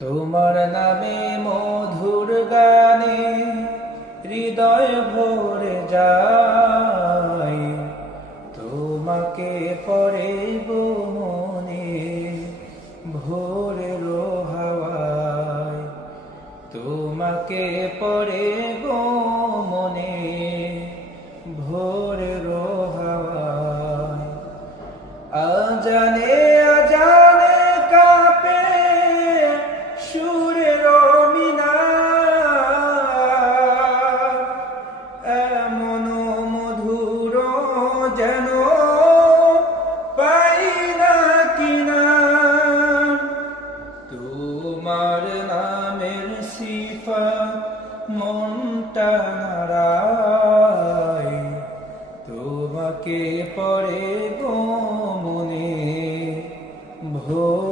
তোমার নামে মধুর গানে হৃদয় ভরে যায়, তোমাকে পড়ে গো মনে ভোরের হাওয়ায়, তোমাকে পড়ে গো মনে ভোরের হাওয়ায়। আজানে আজানে কাঁপে সুরের মিনার, এমন মধুর যেন পাই না কিনার। তোমার নামের সিফাত মনটা নাড়ায়, তোমাকে পড়ে গো মনে ভোর